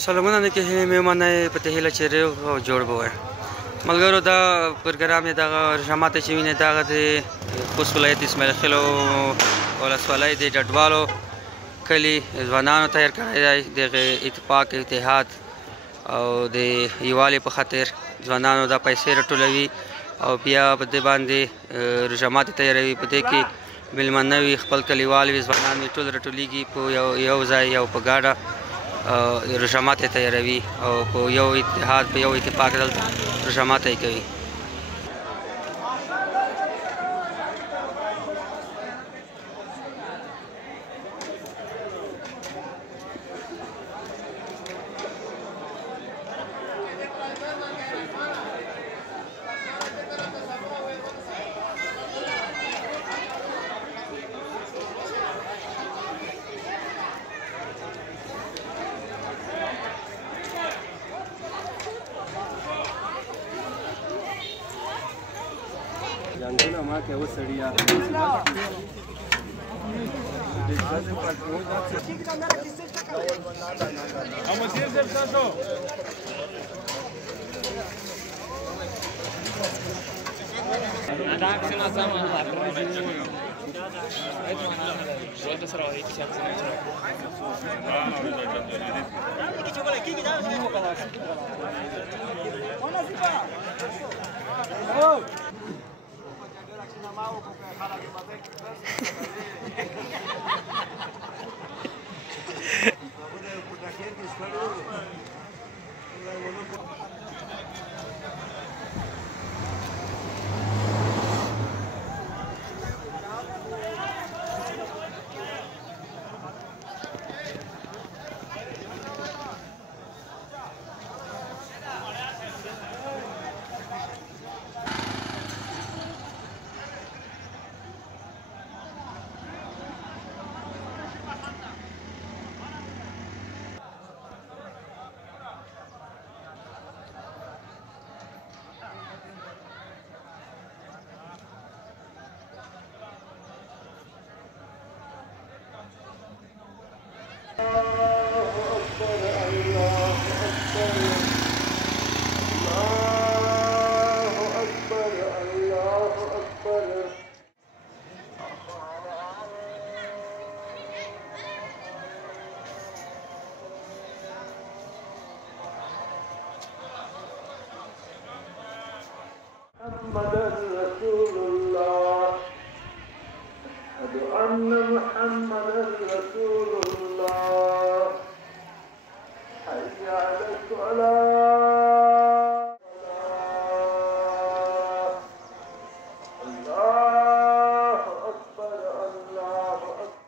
سلامونه نه کې میمانه پته هله چیرې او جوړ بوه ملګرو دا پروګرام یې دغه رحمت چې ویني دغه د خوست ولایت اسماعیل خیلو ولسوالۍ د ډډوالو کلي ځوانانو تیار کړی دی دغه اتفاق اتحاد او د یووالي په خاطر ځوانانو دا پیسې راټولوي او بیا په دې باندې رحمت تیاروي په دې کې میلمانه وي خپل کلیوال وي ځوانان وي ټول راټولیږي په یو ځای او په ګاډه رجحانات تیاروي او په یو اتحاد په یو اتفاق دلته رجحانات یې کوي. جانګونه ما کې وسړیا محمد رسول الله أشهد أن محمد رسول الله حي على الصلاة الله أكبر الله أكبر.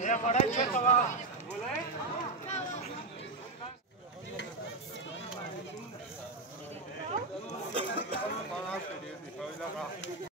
Ya, para